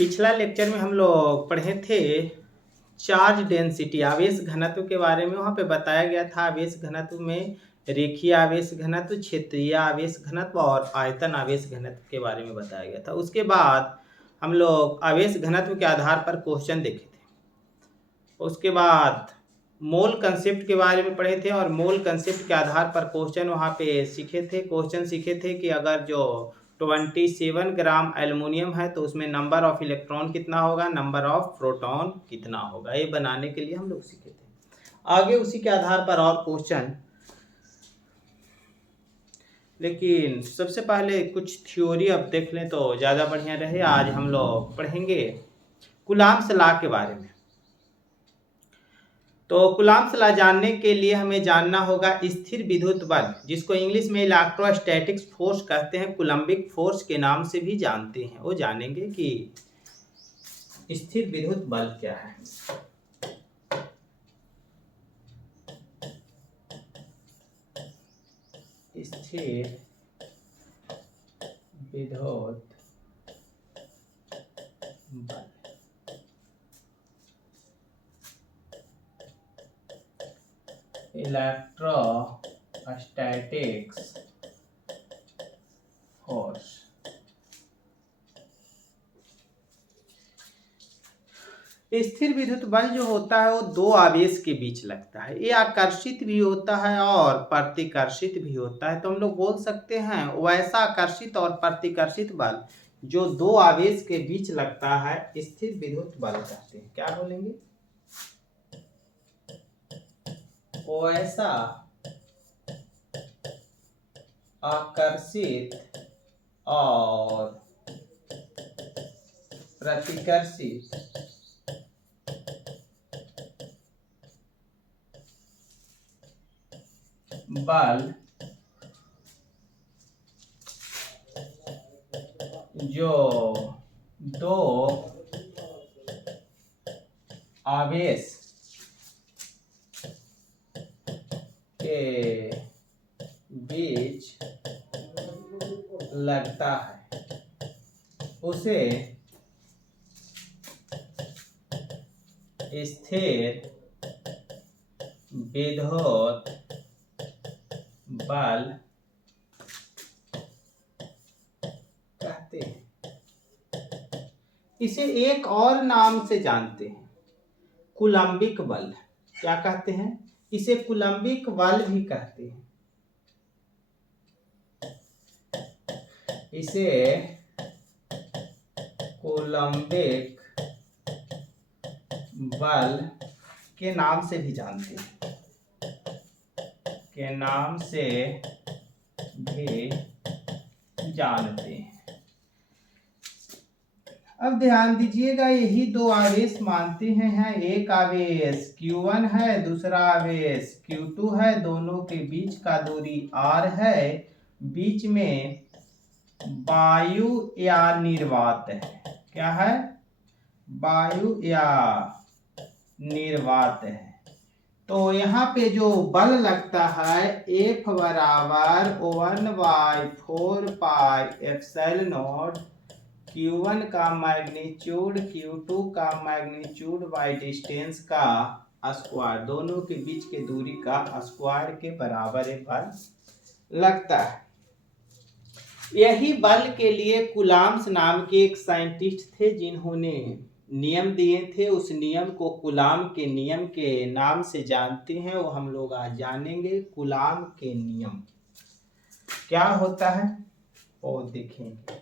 पिछला लेक्चर में हम लोग पढ़े थे चार्ज डेंसिटी आवेश घनत्व के बारे में। वहाँ पे बताया गया था आवेश घनत्व में रेखीय आवेश घनत्व, क्षेत्रीय आवेश घनत्व और आयतन आवेश घनत्व के बारे में बताया गया था। उसके बाद हम लोग आवेश घनत्व के आधार पर क्वेश्चन देखे थे। उसके बाद मोल कंसेप्ट के बारे में पढ़े थे और मोल कंसेप्ट के आधार पर क्वेश्चन वहाँ पे सीखे थे कि अगर जो 27 ग्राम एल्युमिनियम है तो उसमें नंबर ऑफ इलेक्ट्रॉन कितना होगा, नंबर ऑफ प्रोटॉन कितना होगा, ये बनाने के लिए हम लोग सीखे थे। आगे उसी के आधार पर और क्वेश्चन, लेकिन सबसे पहले कुछ थ्योरी अब देख लें तो ज़्यादा बढ़िया रहे। आज हम लोग पढ़ेंगे कूलॉम्स लॉ के बारे में। तो कूलॉम्स लॉ जानने के लिए हमें जानना होगा स्थिर विद्युत बल, जिसको इंग्लिश में इलेक्ट्रोस्टैटिक्स फोर्स कहते हैं, कूलम्बिक फोर्स के नाम से भी जानते हैं। वो जानेंगे कि स्थिर विद्युत बल क्या है। स्थिर विद्युत बल इलेक्ट्रोस्टैटिक्स फोर्स। स्थिर विद्युत बल जो होता है वो दो आवेश के बीच लगता है। ये आकर्षित भी होता है और प्रतिकर्षित भी होता है। तो हम लोग बोल सकते हैं वैसा आकर्षित और प्रतिकर्षित बल जो दो आवेश के बीच लगता है स्थिर विद्युत बल कहते हैं। क्या बोलेंगे? वैसा आकर्षित और प्रतिकर्षित बल जो दो आवेश के बीच लगता है उसे स्थिर विद्युत बल कहते हैं। इसे एक और नाम से जानते हैं, कूलम्बिक बल। क्या कहते हैं? इसे कूलम्बिक बल भी कहते हैं। इसे कूलम्बिक बल के नाम से भी जानते हैं, के नाम से भी जानते हैं। अब ध्यान दीजिएगा, यही दो आवेश मानते हैं। एक आवेश Q1 है, दूसरा आवेश Q2 है। दोनों के बीच का दूरी R है। बीच में वायु या निर्वात है। क्या है? वायु या निर्वात है। तो यहाँ पे जो बल लगता है F बराबर 1/4 पाई एप्सिलॉन Q1 का मैग्नीट्यूड Q2 का मैग्नीट्यूड बाई डिस्टेंस का स्क्वायर, दोनों के बीच के दूरी का स्क्वायर के बराबर एक बल लगता है। यही बल के लिए कूलॉम्स नाम के एक साइंटिस्ट थे जिन्होंने नियम दिए थे। उस नियम को कूलॉम के नियम के नाम से जानते हैं। वो हम लोग आज जानेंगे। कूलॉम के नियम क्या होता है वो देखेंगे।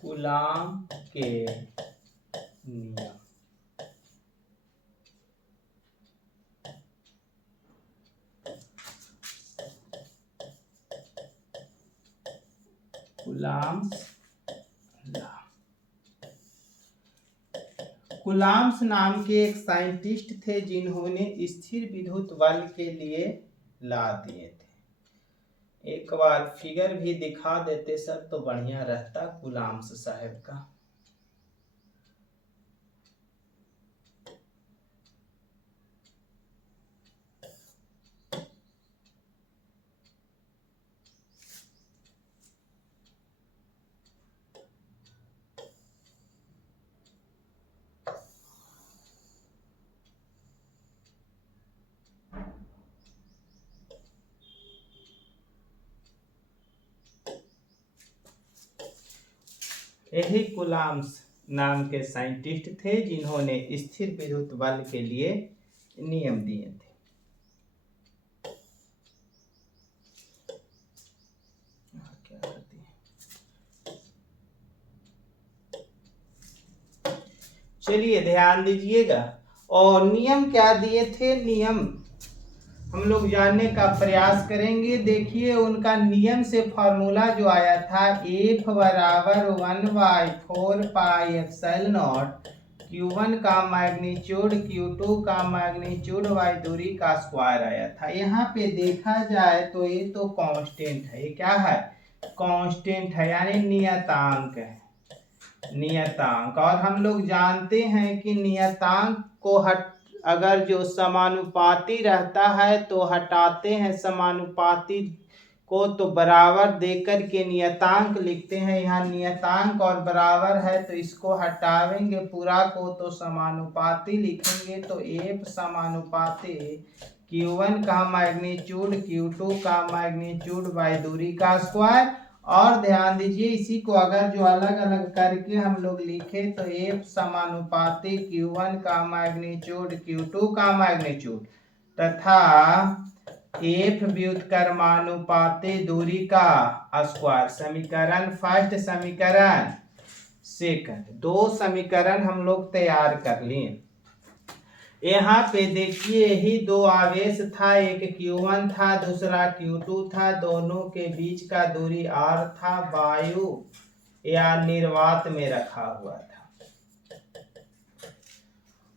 कूलॉम के नियम। कूलॉम्स नाम के एक साइंटिस्ट थे जिन्होंने स्थिर विद्युत बल के लिए ला दिए थे। एक बार फिगर भी दिखा देते सर तो बढ़िया रहता कूलॉम्स साहब का। यही कूलॉम्स नाम के साइंटिस्ट थे जिन्होंने स्थिर विद्युत बल के लिए नियम दिए थे। क्या करती है? चलिए ध्यान दीजिएगा। और नियम क्या दिए थे? नियम हम लोग जानने का प्रयास करेंगे। देखिए उनका नियम से फॉर्मूला जो आया था, F बराबर 1/4 पाई एप्सिलॉन नॉट Q1 का मैग्नीट्यूड Q2 का मैग्नीट्यूड बाई दूरी का स्क्वायर आया था। यहाँ पे देखा जाए तो ये तो कांस्टेंट है। ये क्या है? कांस्टेंट है, यानी नियतांक है। नियतांक, और हम लोग जानते हैं कि नियतांक को अगर जो समानुपाती रहता है तो हटाते हैं समानुपाती को, तो बराबर देकर के नियतांक लिखते हैं। यहाँ नियतांक और बराबर है तो इसको हटावेंगे पूरा को, तो समानुपाती लिखेंगे। तो F समानुपाती Q1 का मैग्नीट्यूड Q2 का मैग्नीट्यूड बाई दूरी का स्क्वायर। और ध्यान दीजिए इसी को अगर जो अलग अलग करके हम लोग लिखे तो F समानुपाती Q1 का मैग्नीट्यूड Q2 का मैग्नीट्यूड तथा F व्युत्क्रमानुपाती दूरी का स्क्वायर। समीकरण फर्स्ट, समीकरण सेकंड, दो समीकरण हम लोग तैयार कर लिए। यहाँ पे देखिए यही दो आवेश था, एक Q1 था दूसरा Q2 था। दोनों के बीच का दूरी R था, वायु या निर्वात में रखा हुआ था।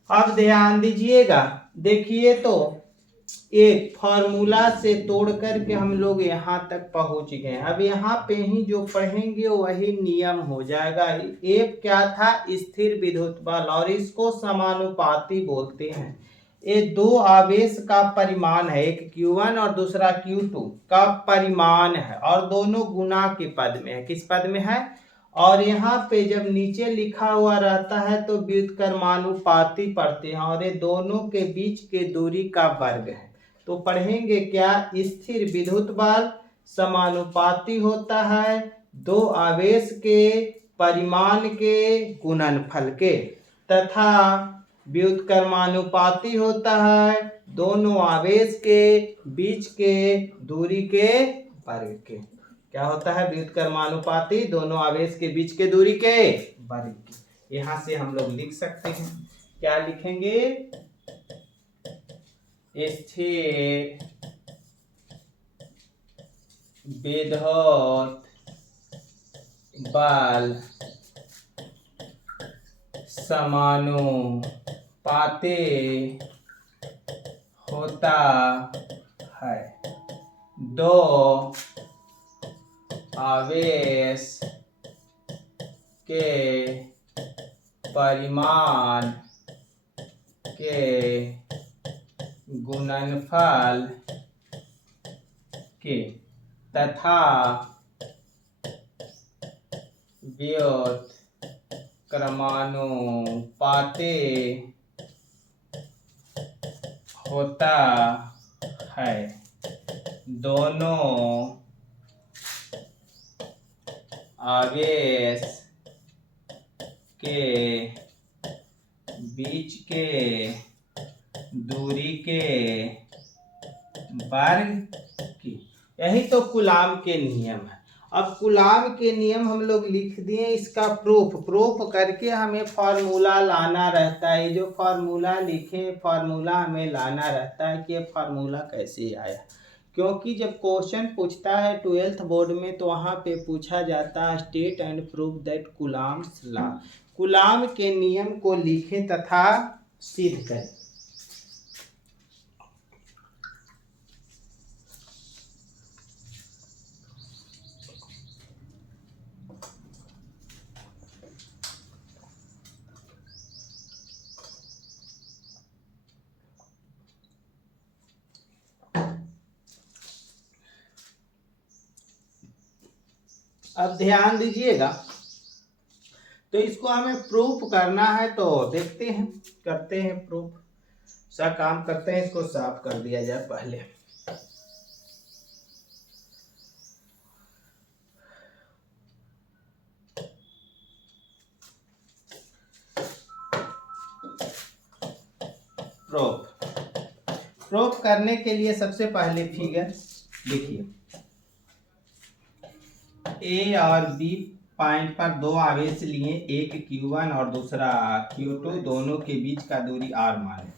अब ध्यान दीजिएगा, देखिए तो एक फॉर्मूला से तोड़ करके हम लोग यहाँ तक पहुंच गए। अब यहाँ पे ही जो पढ़ेंगे वही नियम हो जाएगा। एक क्या था? स्थिर विद्युत बल, और इसको समानुपाती बोलते हैं। ये दो आवेश का परिमाण है, एक Q1 और दूसरा Q2 का परिमाण है, और दोनों गुना के पद में है। किस पद में है? और यहाँ पे जब नीचे लिखा हुआ रहता है तो व्युत्क्रमानुपाती पढ़ते हैं, और ये दोनों के बीच के दूरी का वर्ग है। तो पढ़ेंगे क्या? स्थिर विद्युत बल समानुपाती होता है दो आवेश के परिमाण के गुणनफल के, तथा व्युत्क्रमानुपाती होता है दोनों आवेश के बीच के दूरी के वर्ग के। क्या होता है? व्युत्क्रमानुपाती दोनों आवेश के बीच के दूरी के वर्ग की। यहां से हम लोग लिख सकते हैं, क्या लिखेंगे? स्थिर विद्युत बल समानुपाती होता है दो आवेश के परिमाण के गुणनफल के, तथा व्युत्क्रमानुपाती होता है दोनों आवेश के बीच के दूरी के वर्ग की। यही तो कूलॉम के नियम है। अब कूलॉम के नियम हम लोग लिख दिए, इसका प्रूफ करके हमें फॉर्मूला लाना रहता है। जो फॉर्मूला लिखे, फॉर्मूला हमें लाना रहता है कि ये फॉर्मूला कैसे आया। क्योंकि जब क्वेश्चन पूछता है 12th बोर्ड में तो वहाँ पे पूछा जाता है state and proof that Coulomb's law. Coulomb के नियम को लिखें तथा सिद्ध करें। अब ध्यान दीजिएगा, तो इसको हमें प्रूफ करना है, तो देखते हैं, करते हैं प्रूफ। सा काम करते हैं, इसको साफ कर दिया जाए पहले। प्रूफ। प्रूफ करने के लिए सबसे पहले फिगर लिखिए। ए और बी पॉइंट पर दो आवेश लिए, एक Q1 और दूसरा Q2, दोनों के बीच का दूरी r माने।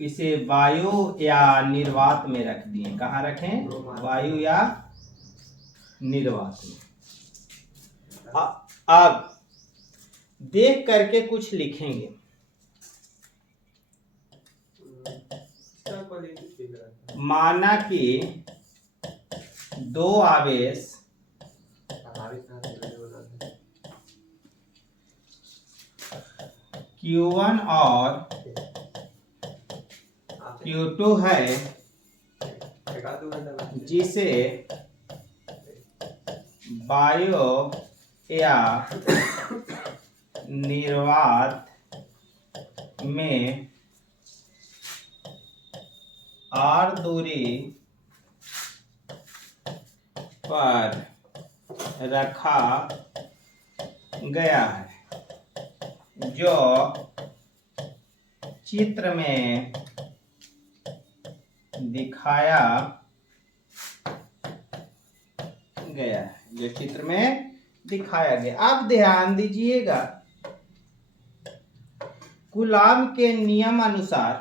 इसे वायु या निर्वात में रख दिए। कहाँ रखें? वायु या निर्वात में। अब देख करके कुछ लिखेंगे। माना कि दो आवेश Q1 और Q2 है, जिसे वायु या निर्वात में r दूरी पर रखा गया है, जो चित्र में दिखाया गया है, जो चित्र में दिखाया गया। अब ध्यान दीजिएगा, कूलाम के नियम अनुसार,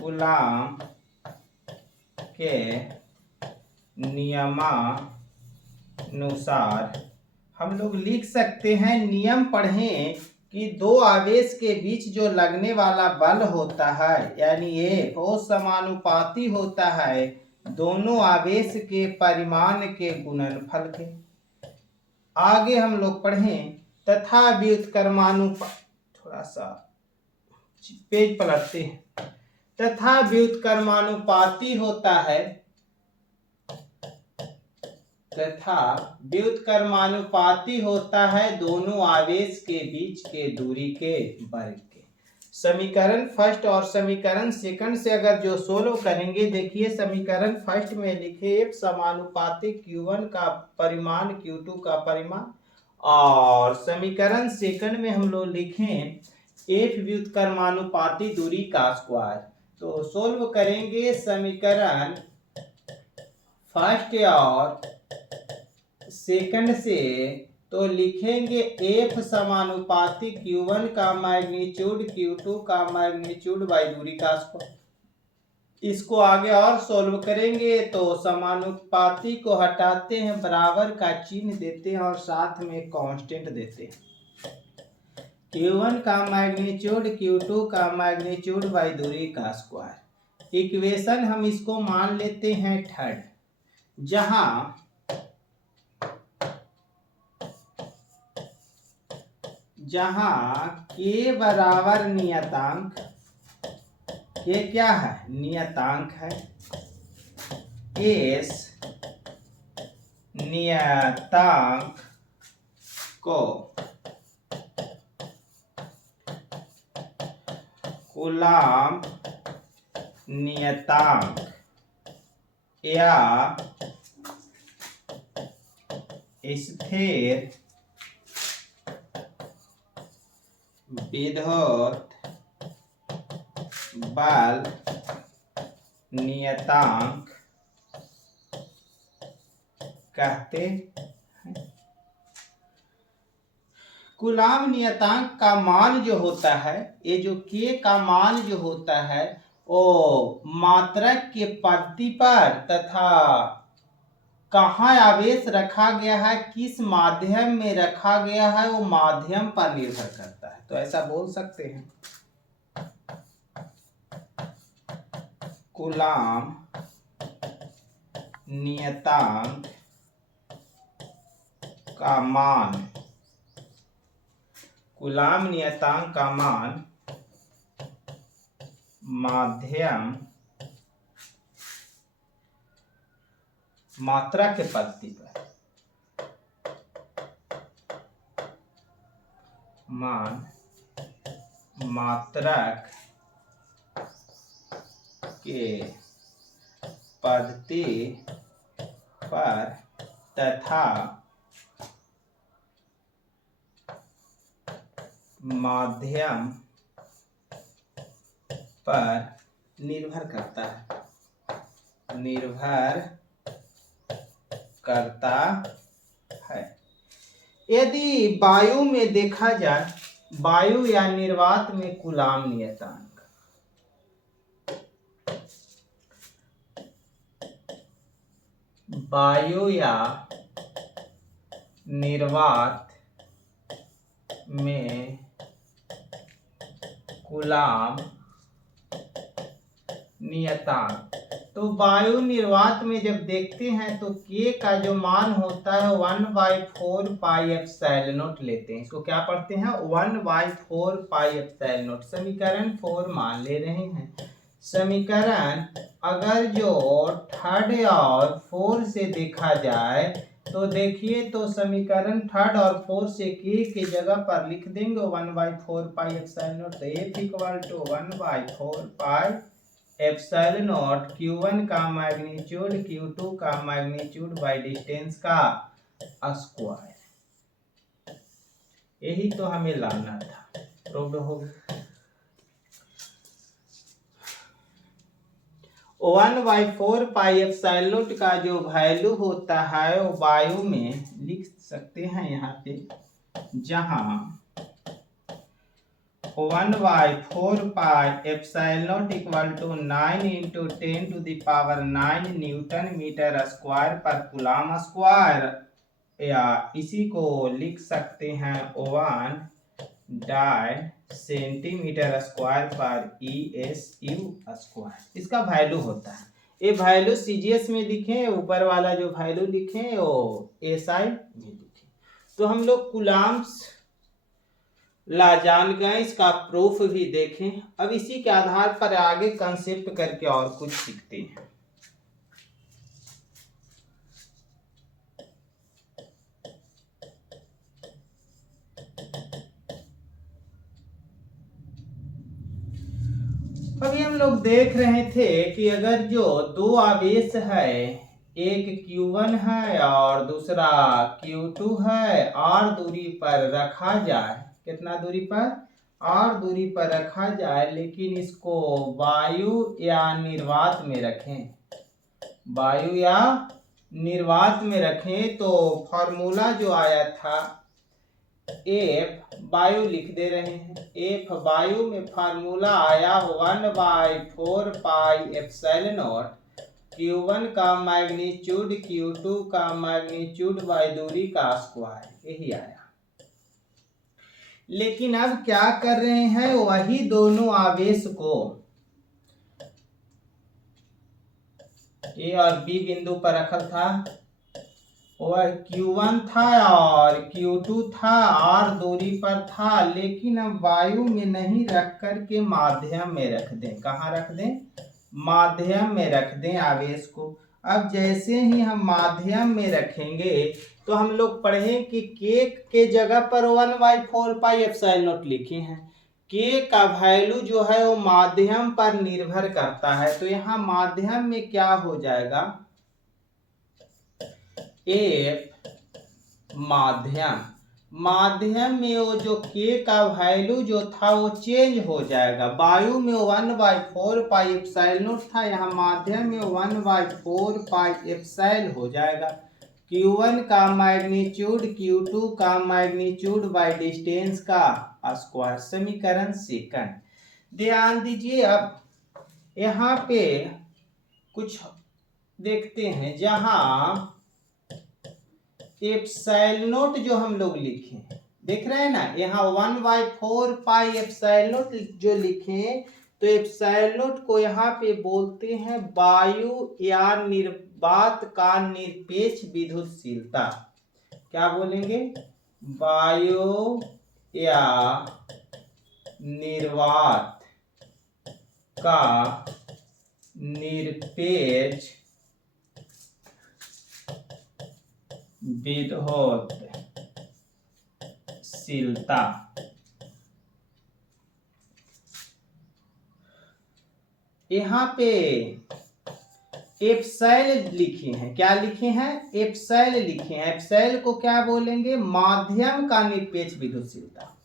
कूलाम के नियमानुसार हम लोग लिख सकते हैं, नियम पढ़ें कि दो आवेश के बीच जो लगने वाला बल होता है, यानी F, वो समानुपाती होता है दोनों आवेश के परिमाण के गुणनफल के। आगे हम लोग पढ़ें, तथा व्युत्क्रमानुपात, थोड़ा सा पेज पलटते हैं, तथा व्युत्क्रमानुपाती होता है, तथा व्युत्क्रमानुपाती होता है दोनों आवेश के बीच के दूरी के वर्ग के। समीकरण फर्स्ट और समीकरण सेकंड से अगर जो सोल्व करेंगे, देखिए समीकरण फर्स्ट में लिखे F समानुपाती Q1 का परिमाण Q2 का परिमाण, और समीकरण सेकंड में हम लोग लिखें F व्युत्क्रमानुपाती दूरी का स्क्वायर। तो सोल्व करेंगे समीकरण फर्स्ट और सेकंड से, तो लिखेंगे F समानुपाती Q1 का मैग्नीट्यूड Q2 का मैग्नीट्यूड बाई दूरी का स्क्वायर। इसको आगे और सोल्व करेंगे तो समानुपाती को हटाते हैं, बराबर का चिन्ह देते हैं और साथ में कांस्टेंट देते हैं। Q1 का मैग्नीट्यूड Q2 का मैग्नीट्यूड बाई दूरी का स्क्वायर। इक्वेशन हम इसको मान लेते हैं थर्ड, जहां K बराबर नियतांक, K क्या है? नियतांक है, S नियतांक को कूलाम नियतांक या स्थिर विद्युत बल नियतांक कहते हैं। कूलाम नियतांक का मान जो होता है, ये जो K का मान जो होता है, वो मात्रक के पद्धति पर तथा कहाँ आवेश रखा गया है, किस माध्यम में रखा गया है, वो माध्यम पर निर्भर करता है। तो ऐसा बोल सकते हैं, कूलाम नियतांक का मान, कूलाम नियतांक का मान माध्यम मात्रा के पद्धति पर, मान मात्रक के पद्धति पर तथा माध्यम पर निर्भर करता है। यदि वायु में देखा जाए, वायु या निर्वात में कूलाम नियतांक, वायु या निर्वात में कूलाम नियतांक, तो वायु निर्वात में जब देखते हैं तो K का जो मान होता है 1/4 पाई एप्सिलॉन नॉट लेते हैं। इसको क्या पढ़ते हैं? 1/4 पाई एप्सिलॉन नॉट। समीकरण 4 मान ले रहे हैं। समीकरण अगर जो 3rd और 4 से देखा जाए तो देखिए, तो समीकरण 3rd और 4 से K की जगह पर लिख देंगे 1/4 पाई एप्सिलॉन नॉट। तो F = 1/4 pi epsilon not Q1 का मैग्नीट्यूड Q2 का मैग्नीट्यूड बाई डिस्टेंस का स्क्वायर। यही तो हमें लाना था। प्रूव्ड हो गया। 1/4 पाई एप्सिलॉन नॉट का जो वैल्यू होता है वो वायु में लिख सकते हैं यहाँ पे, जहाँ 1/4 pi epsilon naught = 9 × 10⁹ newton metre square पर कूलाम स्क्वायर, या इसी को लिख सकते हैं 1 सेंटीमीटर स्क्वायर पर ESU स्क्वायर। इसका वैल्यू होता है। ये वैल्यू CGS में लिखें, ऊपर वाला जो वैल्यू लिखें वो SI में लिखें। तो हम लोग कूलाम्स ला जान गए, इसका प्रूफ भी देखें। अब इसी के आधार पर आगे कंसेप्ट करके और कुछ सीखते हैं। अभी हम लोग देख रहे थे कि अगर जो दो आवेश है, एक Q1 है और दूसरा Q2 है, r दूरी पर रखा जाए, कितना दूरी पर? r दूरी पर रखा जाए, लेकिन इसको वायु या निर्वात में रखें, वायु या निर्वात में रखें, तो फॉर्मूला जो आया था F वायु लिख दे रहे हैं। F वायु में फार्मूला आया 1/4 पाई एप्सिलॉन नॉट Q1 का मैग्नीट्यूड Q2 का मैग्नीट्यूड बाई दूरी का स्क्वायर, यही आया। लेकिन अब क्या कर रहे हैं, वही दोनों आवेश को A और B बिंदु पर रखल था, और Q1 था और Q2 था, r दूरी पर था, लेकिन अब वायु में नहीं रख कर के माध्यम में रख दें। कहाँ रख दें? माध्यम में रख दें आवेश को। अब जैसे ही हम माध्यम में रखेंगे तो हम लोग पढ़ें कि K के जगह पर 1/4 पाई एप्सिलॉन नॉट लिखे हैं। K का वैल्यू जो है वो माध्यम पर निर्भर करता है, तो यहाँ माध्यम में क्या हो जाएगा? F माध्यम में वो जो K का वैल्यू जो था वो चेंज हो जाएगा। वायु में 1/4 पाई एप्सिलॉन नॉट था, यहाँ माध्यम में 1/4 पाई एप्सिलॉन हो जाएगा। Q1 का मैग्नीट्यूड Q2 का मैग्नीट्यूड बाई डिस्टेंस का स्क्वायर। समीकरण 2 ध्यान दीजिए। अब यहाँ पे कुछ देखते हैं, जहाँ एप्सिलॉन नॉट जो हम लोग लिखे, देख रहे हैं ना, यहाँ 1/4 पाई एप्सिलॉन नॉट जो लिखे, तो एप्सिलॉन नॉट को यहाँ पे बोलते हैं वायु या निर्वात का निरपेक्ष विद्युतशीलता। क्या बोलेंगे? वायु या निर्वात का निरपेक्ष विद्युतशीलता। यहाँ पे एप्सिलॉन लिखे हैं। क्या लिखे हैं? एप्सिलॉन लिखे हैं। एप्सिलॉन को क्या बोलेंगे? माध्यम का निरपेक्ष विद्युतशीलता।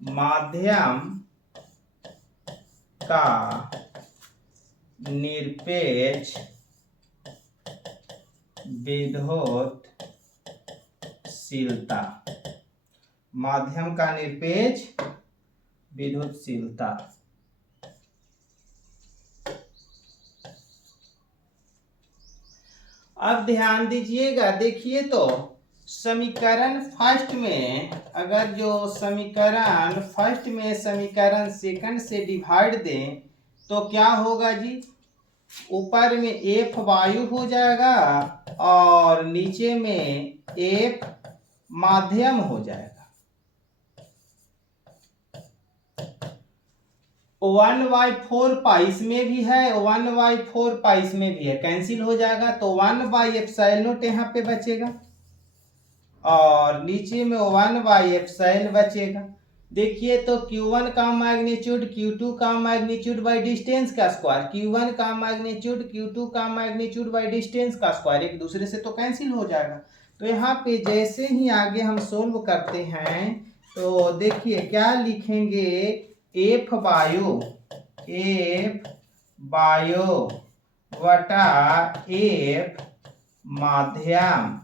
माध्यम का निरपेक्ष विद्युतशीलता, माध्यम का निरपेक्ष विद्युतशीलता। अब ध्यान दीजिएगा, देखिए तो समीकरण फर्स्ट में, अगर जो समीकरण फर्स्ट में समीकरण सेकंड से डिवाइड दें तो क्या होगा जी, ऊपर में एफ वायु हो जाएगा और नीचे में एफ माध्यम हो जाएगा। 1/4 पाई इसमें भी है, 1/4 पाई इसमें भी है, कैंसिल हो जाएगा तो 1/एप्सिलॉन यहाँ पे बचेगा और नीचे में 1/एप्सिलॉन बचेगा। देखिए तो Q1 का मैग्नीट्यूड Q2 का मैग्नीट्यूड बाई डिस्टेंस का स्क्वायर, Q1 का मैग्नीट्यूड Q2 का मैग्नीट्यूड बाई डिस्टेंस का स्क्वायर एक दूसरे से तो कैंसिल हो जाएगा। तो यहाँ पे जैसे ही आगे हम सोल्व करते हैं तो देखिए क्या लिखेंगे, एफ बायो वटा एफ माध्यम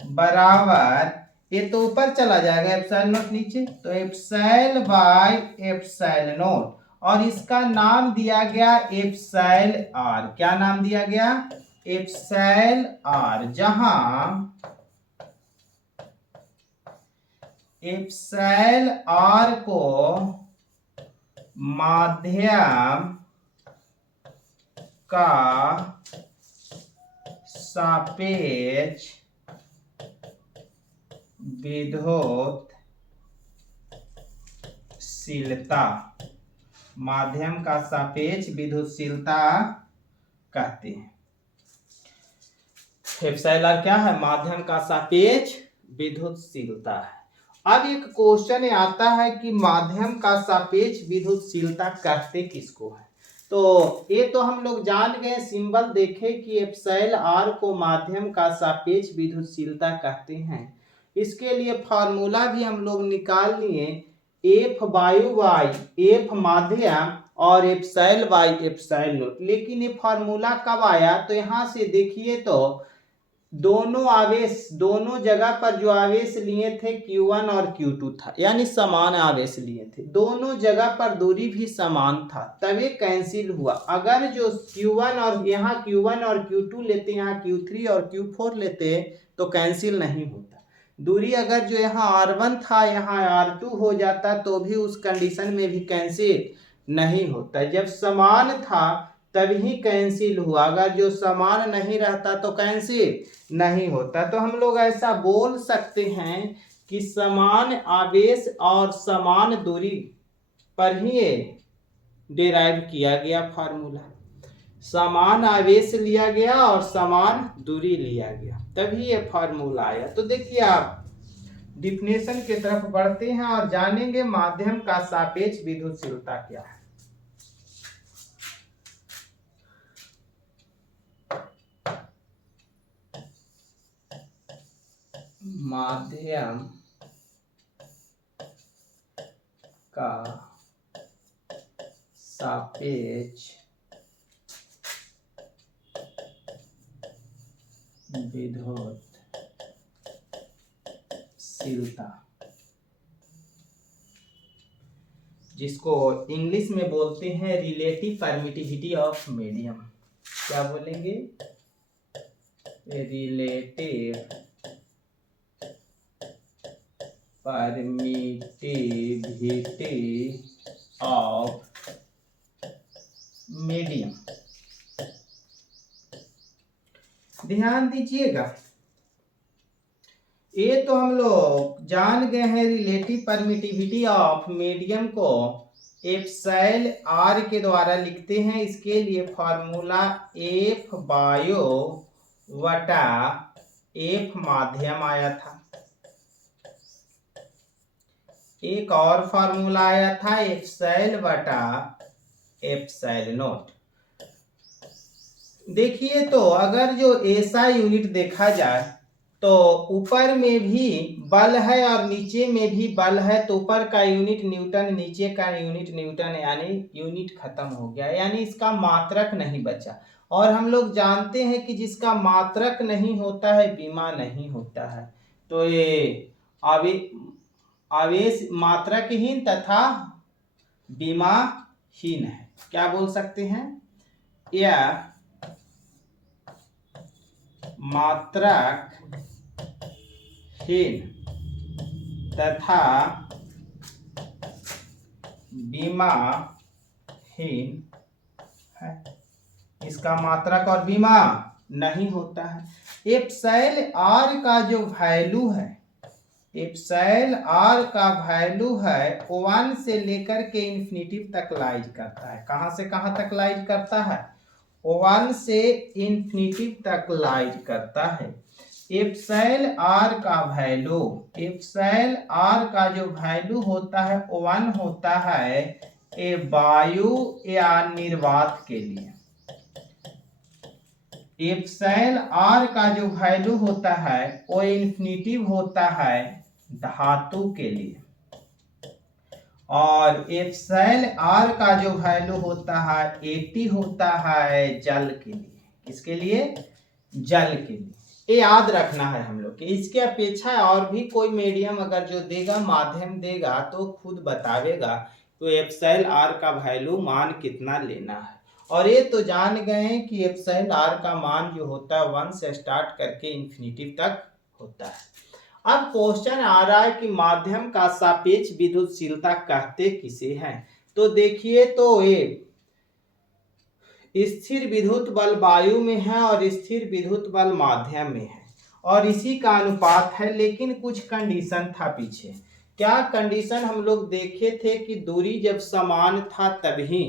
बराबर, ये तो ऊपर चला जाएगा एप्सिलॉन नॉट नीचे, तो एप्सिलॉन बाय एप्सिलॉन नॉट और इसका नाम दिया गया एप्सिलॉन आर। क्या नाम दिया गया, एप्सिलॉन आर, जहां एप्सिलॉन आर को माध्यम का सापेक्ष विद्युतशीलता, माध्यम का सापेक्ष विद्युतशीलता कहते हैं। एप्सिलॉन क्या है, माध्यम का सापेक्ष विद्युतशीलता है। अब एक क्वेश्चन आता है कि माध्यम का सापेक्ष विद्युतशीलता कहते किसको है, तो ये तो हम लोग जान गए, सिंबल देखे कि एप्सिलॉन आर को माध्यम का सापेक्ष विद्युतशीलता कहते हैं। इसके लिए फॉर्मूला भी हम लोग निकाल लिए, एफ वायु बाई एफ माध्यम और एप्सिलॉन बाई एप्सिलॉन नॉट। लेकिन ये फॉर्मूला कब आया, तो यहाँ से देखिए तो दोनों आवेश, दोनों जगह पर जो आवेश लिए थे Q1 और Q2 था, यानी समान आवेश लिए थे, दोनों जगह पर दूरी भी समान था, तभी कैंसिल हुआ। अगर जो Q1 और यहाँ Q1 और Q2 लेते, यहाँ Q3 और Q4 लेते तो कैंसिल नहीं होता। दूरी अगर जो यहाँ R1 था यहाँ R2 हो जाता तो भी उस कंडीशन में भी कैंसिल नहीं होता। जब समान था तभी कैंसिल हुआ, अगर जो समान नहीं रहता तो कैंसिल नहीं होता। तो हम लोग ऐसा बोल सकते हैं कि समान आवेश और समान दूरी पर ही डिराइव किया गया फार्मूला, समान आवेश लिया गया और समान दूरी लिया गया, तभी ये फार्मूला आया। तो देखिए आप डिफिनेशन की तरफ बढ़ते हैं और जानेंगे माध्यम का सापेक्ष विद्युतशीलता क्या है। माध्यम का सापेक्ष विद्युतशीलता, जिसको इंग्लिश में बोलते हैं रिलेटिव परमिटिविटी ऑफ मीडियम। क्या बोलेंगे, रिलेटिव परमिटिविटी ऑफ मीडियम। ध्यान दीजिएगा, ये तो हम लोग जान गए हैं रिलेटिव परमिटिविटी ऑफ मीडियम को एप्सिलॉन आर के द्वारा लिखते हैं। इसके लिए फॉर्मूला एफ बायो वटा एफ माध्यम आया था। एक और फार्मूला आया था एप्सिलॉन बटा एप्सिलॉन नॉट। देखिए तो अगर जो एसआई यूनिट देखा जाए तो ऊपर में भी बल है और नीचे में भी बल है, तो ऊपर का यूनिट न्यूटन, नीचे का यूनिट न्यूटन, यानी यूनिट खत्म हो गया, यानी इसका मात्रक नहीं बचा। और हम लोग जानते हैं कि जिसका मात्रक नहीं होता है विमा नहीं होता है। तो ये आवेश मात्रकहीन तथा विमाहीन है। क्या बोल सकते हैं? यह मात्रकहीन तथा विमाहीन है। इसका मात्रक और विमा नहीं होता है। एप्सिलॉन आर का जो वैल्यू है, एप्सिलॉन आर का वैल्यू है 1 से लेकर के इन्फिनिटी तक लाइज करता है। कहां से कहां तक लाइज करता है? 1 से इन्फिनिटी तक लाइज करता है। एप्सिलॉन आर का वैल्यू, एप्सिलॉन आर का जो वैल्यू होता है 1 होता है ए वायु या निर्वात के लिए। एप्सिलॉन आर का जो वैल्यू होता है वो इन्फिनिटी होता है धातु के लिए, और एप्सिलॉन आर का जो वैल्यू होता है 80 होता है जल के लिए। किसके लिए? जल के लिए। ये याद रखना है हम लोग कि इसके अपेक्षा और भी कोई मीडियम अगर जो देगा, माध्यम देगा, तो खुद बतावेगा तो एप्सिलॉन आर का वैल्यू मान कितना लेना है। और ये तो जान गए कि एप्सिलॉन आर का मान जो होता है 1 से स्टार्ट करके इन्फिनिटी तक होता है। अब क्वेश्चन आ रहा है कि माध्यम का सापेक्ष विद्युतशीलता कहते किसे हैं? तो देखिए, तो ये स्थिर विद्युत बल वायु में है और स्थिर विद्युत बल माध्यम में है, और इसी का अनुपात है। लेकिन कुछ कंडीशन था पीछे। क्या कंडीशन हम लोग देखे थे कि दूरी जब समान था तभी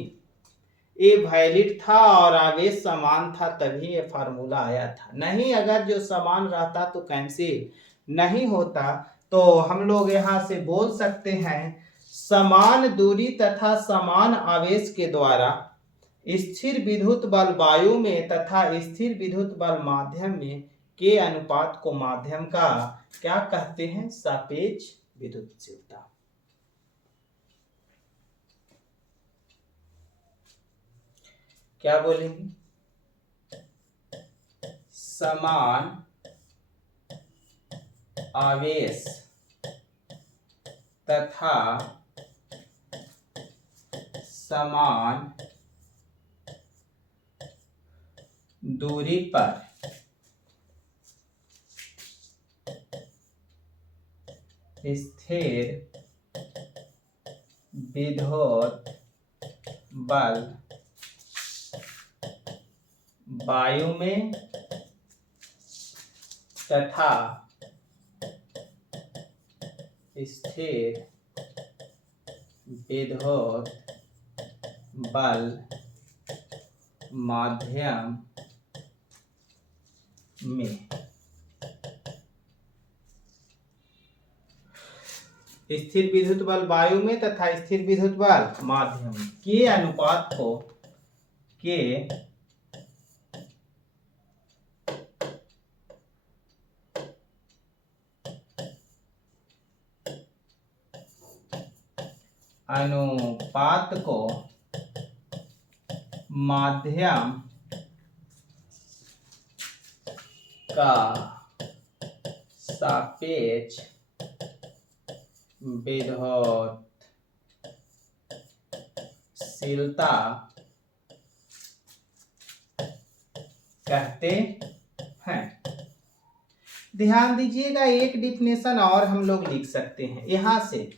ये वैलिड था, और आवेश समान था तभी ये फार्मूला आया था। नहीं, अगर जो समान रहता तो कैंसिल नहीं होता। तो हम लोग यहाँ से बोल सकते हैं समान दूरी तथा समान आवेश के द्वारा स्थिर विद्युत बल वायु में तथा स्थिर विद्युत बल माध्यम में के अनुपात को माध्यम का क्या कहते हैं? सापेक्ष विद्युतशीलता। क्या बोलेंगे? समान आवेश तथा समान दूरी पर स्थिर विद्युत बल वायु में तथा स्थिर विद्युत बल माध्यम में। स्थिर विद्युत बल वायु में तथा स्थिर विद्युत बल माध्यम में के अनुपात को के अनुपात को माध्यम का सापेक्ष विद्युतशीलता कहते हैं। ध्यान दीजिएगा, एक डिफिनेशन और हम लोग लिख सकते हैं यहाँ से।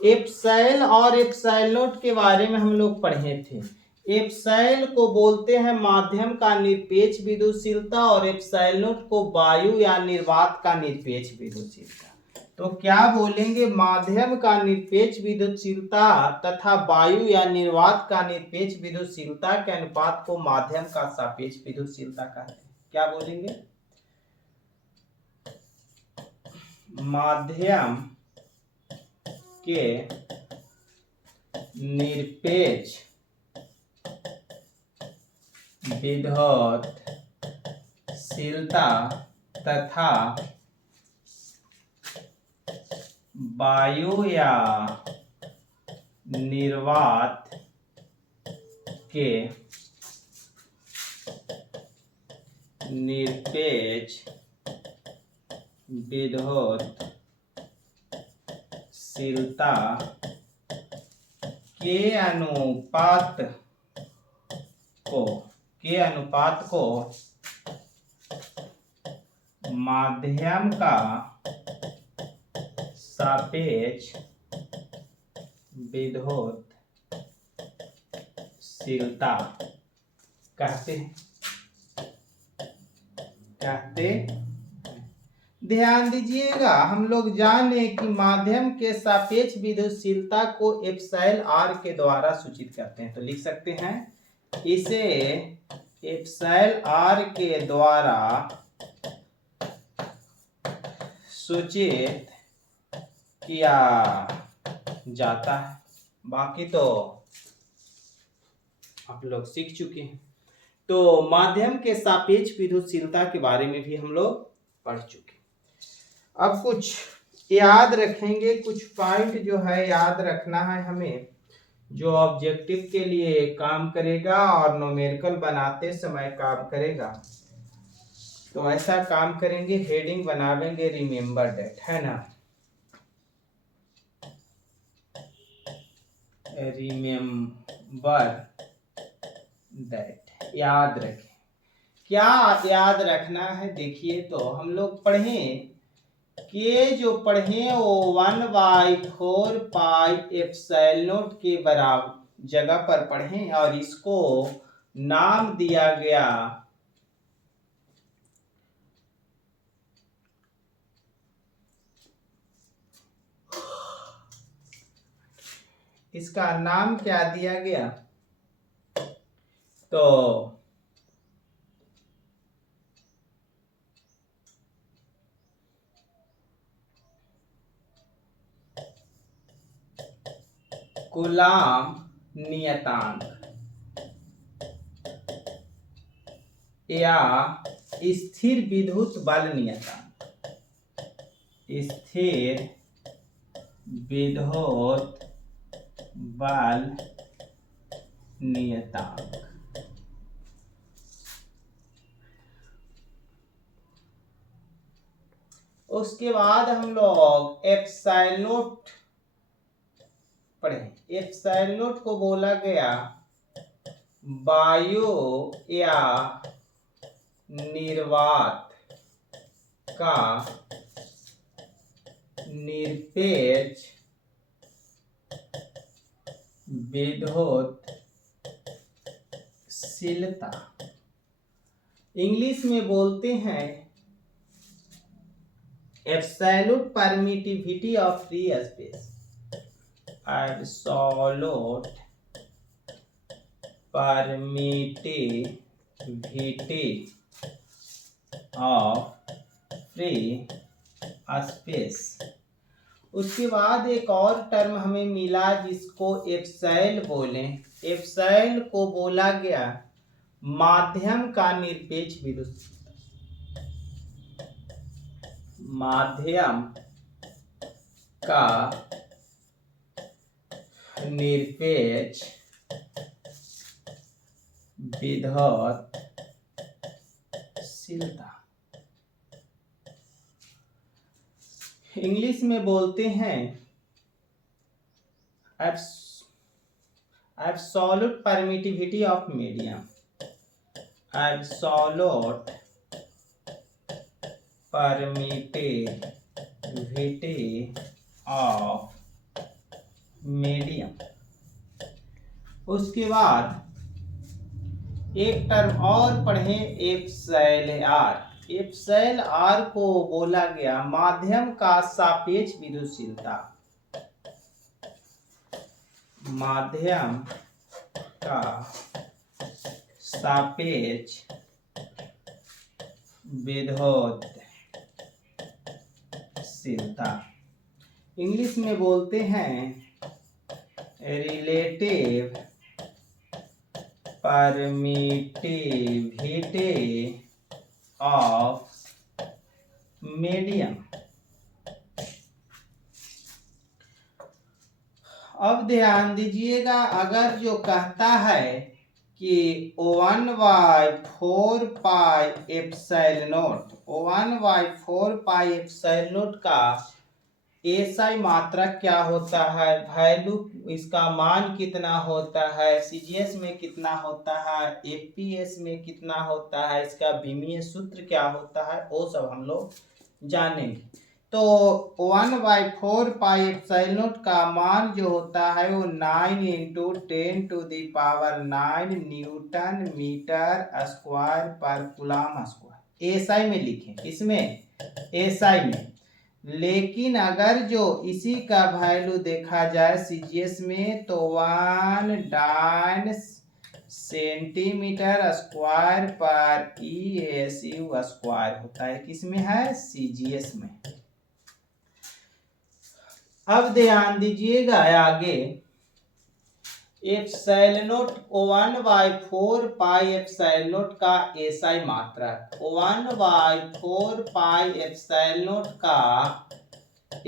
एप्सिलॉन और एप्सिलॉन नॉट के बारे में हम लोग पढ़े थे। एप्सिलॉन को बोलते हैं माध्यम का निरपेक्ष विद्युतशीलता, और एप्सिलॉन नॉट को वायु या निर्वात का निरपेक्ष विद्युतशीलता। तो क्या बोलेंगे? माध्यम का निरपेक्ष विद्युतशीलता तथा वायु या निर्वात का निरपेक्ष विद्युतशीलता के अनुपात को माध्यम का सापेक्ष विद्युतशीलता कहते हैं। क्या बोलेंगे? माध्यम के निरपेक्ष विद्युतशीलता तथा वायु या निर्वात के निरपेक्ष विद्युतशीलता के अनुपात को माध्यम का सापेक्ष विद्युतशीलता कहते हैं। ध्यान दीजिएगा, हम लोग जाने कि माध्यम के सापेक्ष विद्युतशीलता को एप्सिलॉन आर के द्वारा सूचित करते हैं। तो लिख सकते हैं इसे एप्सिलॉन आर के द्वारा सूचित किया जाता है। बाकी तो आप लोग सीख चुके हैं। तो माध्यम के सापेक्ष विद्युतशीलता के बारे में भी हम लोग पढ़ चुके। अब कुछ याद रखेंगे, कुछ पॉइंट जो है याद रखना है हमें, जो ऑब्जेक्टिव के लिए काम करेगा और न्यूमेरिकल बनाते समय काम करेगा। तो ऐसा काम करेंगे, हेडिंग बनावेंगे रिमेंबर दैट, है ना। रिमेंबर दैट, याद रखें। क्या याद रखना है, देखिए तो हम लोग पढ़ें वो 1/4 पाई एप्सिलॉन नॉट के बराबर जगह पर पढ़ें और इसको नाम दिया गया इसका नाम क्या दिया गया, तो कूलाम नियतांक या स्थिर विद्युत बल नियतांक, स्थिर विद्युत बल नियतांक। उसके बाद हम लोग एप्सिलॉन नॉट पढ़े। एप्सिलॉन नॉट को बोला गया वायु या निर्वात का निरपेक्ष विद्युतशीलता। इंग्लिश में बोलते हैं absolute permittivity of free space, absolute permittivity of free space. उसके बाद एक और टर्म हमें मिला जिसको एप्सिलॉन बोले। एप्सिलॉन को बोला गया माध्यम का निरपेक्ष विद्युत, माध्यम का निरपेक्ष विद्युतशीलता। इंग्लिश में बोलते हैं absolute permittivity of medium, absolute permittivity of medium. उसके बाद एक टर्म और पढ़े एप्सिलॉन आर। एप्सिलॉन आर को बोला गया माध्यम का सापेक्ष विद्युतशीलता, माध्यम का सापेक्ष विद्युतशीलता। इंग्लिश में बोलते हैं रिलेटिव परमिटिविटी ऑफ मीडियम। अब ध्यान दीजिएगा, अगर जो कहता है कि 1/4 pi epsilon not 1/4 pi epsilon not का एसआई मात्रक क्या होता है, वैल्यू इसका मान कितना होता है, सीजीएस में कितना होता है, एफपीएस में कितना होता है, इसका बीमीय सूत्र क्या होता है, वो सब हम लोग जानेंगे। तो 1/4 पाई एप्सिलॉन का मान जो होता है वो 9 × 10⁹ न्यूटन मीटर स्क्वायर पर कूलम स्क्वायर एसआई में लिखें, इसमें एसआई में। लेकिन अगर जो इसी का वैल्यू देखा जाए सीजीएस में तो 1 सेंटीमीटर स्क्वायर पर ESU स्क्वायर होता है, किसमें है, सीजीएस में। अब ध्यान दीजिएगा आगे, एप्सिलॉन 1/4 पाई एप्सिलॉन का एसआई मात्रक 1/4 पाई एप्सिलॉन का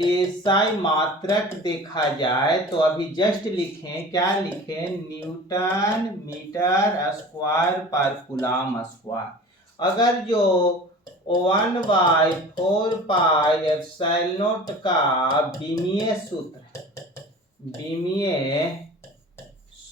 एसआई मात्रक देखा जाए तो अभी जस्ट लिखें, क्या लिखें, न्यूटन मीटर स्क्वायर पर कूलम स्क्वायर। अगर जो 1/4 पाई एप्सिलॉन का बीमीय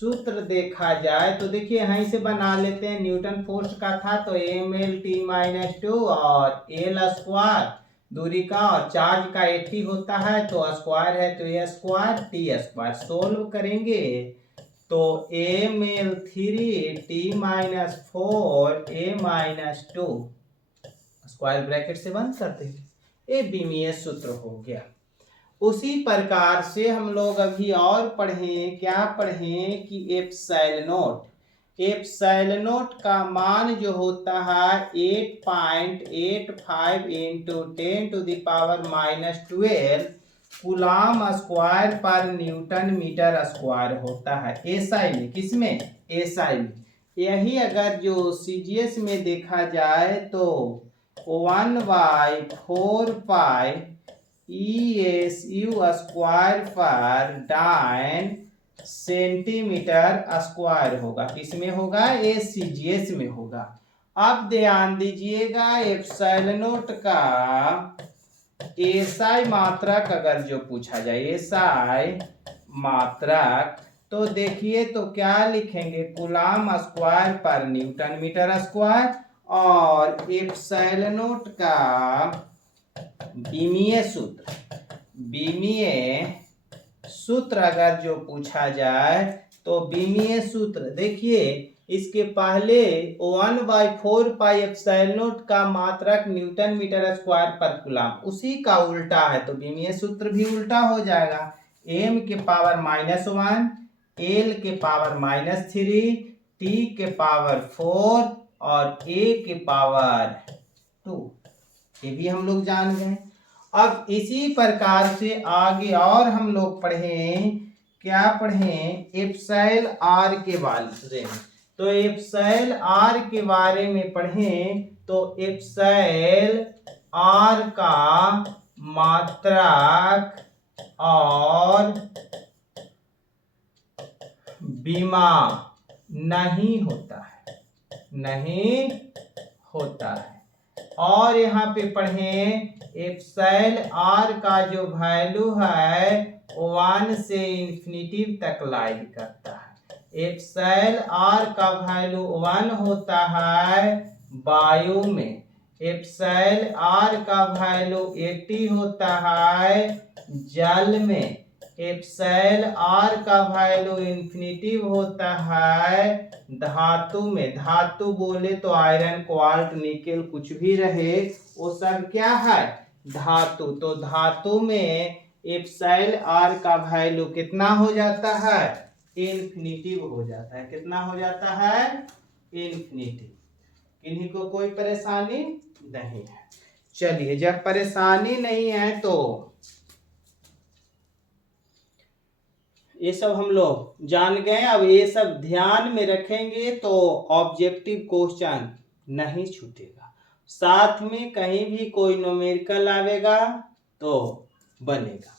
सूत्र देखा जाए तो देखिए यहीं से बना लेते हैं। न्यूटन फोर्स का था तो mLT-2 और एल स्क्वायर दूरी का और चार्ज का 80 होता है तो स्क्वायर है तो ए स्क्वायर टी स्क्वायर। सोल्व करेंगे तो mL3T-4 A-2 स्क्वायर ब्रैकेट से बंद कर देंगे, ये बीमीय सूत्र हो गया। उसी प्रकार से हम लोग अभी और पढ़ें, क्या पढ़ें कि एप्सिलॉन का मान जो होता है 8.85 × 10⁻⁻12 कूलम स्क्वायर पर न्यूटन मीटर स्क्वायर होता है एसआई में, किसमें, एसआई में। यही अगर जो सीजीएस में देखा जाए तो 1/4 पाई ESU स्क्वायर पर 9 सेंटीमीटर स्क्वायर होगा, किसमें होगा, ये सीजीएस में होगा। अब ध्यान दीजिएगा, एप्सिलॉन का एसआई मात्रक अगर जो पूछा जाए, एसआई मात्रक, तो देखिए तो क्या लिखेंगे, कूलम स्क्वायर पर न्यूटन मीटर स्क्वायर, और एप्सिलॉन का बीमीय सूत्र अगर जो पूछा जाए तो बीमीय सूत्र देखिए, इसके पहले 1/4 पाई एप्सिलॉन का मात्रक न्यूटन मीटर स्क्वायर पर कूलम, उसी का उल्टा है तो बीमीय सूत्र भी उल्टा हो जाएगा। m के पावर -1, l के पावर -3, t के पावर 4 और a के पावर 2, ये भी हम लोग जान गए। अब इसी प्रकार से आगे और हम लोग पढ़ें, क्या पढ़ें, एप्सिलॉन r के बारे में। तो एप्सिलॉन r के बारे में पढ़ें तो एप्सिलॉन r का मात्रक और बीमा नहीं होता है। और यहाँ पे पढ़ें एप्सिलॉन r का जो वैल्यू है 1 से इंफिनिटी तक लाइन करता है। एप्सिलॉन r का वैल्यू 1 होता है वायु में, एप्सिलॉन r का वैल्यू 80 होता है जल में, एप्सिलॉन r का वैल्यू इंफिनिटी होता है धातु में। धातु बोले तो आयरन, क्वार्ट्ज, निकेल, कुछ भी रहे वो सब क्या है, धातु। तो धातु में एप्सिलॉन r का वैल्यू कितना हो जाता है, इंफिनिटी हो जाता है। कितना हो जाता है, इंफिनिटी। इन्हीं को कोई परेशानी नहीं है। चलिए, जब परेशानी नहीं है तो ये सब हम लोग जान गए। अब ये सब ध्यान में रखेंगे तो ऑब्जेक्टिव क्वेश्चन नहीं छूटेगा। साथ में कहीं भी कोई न्यूमेरिकल आवेगा तो बनेगा।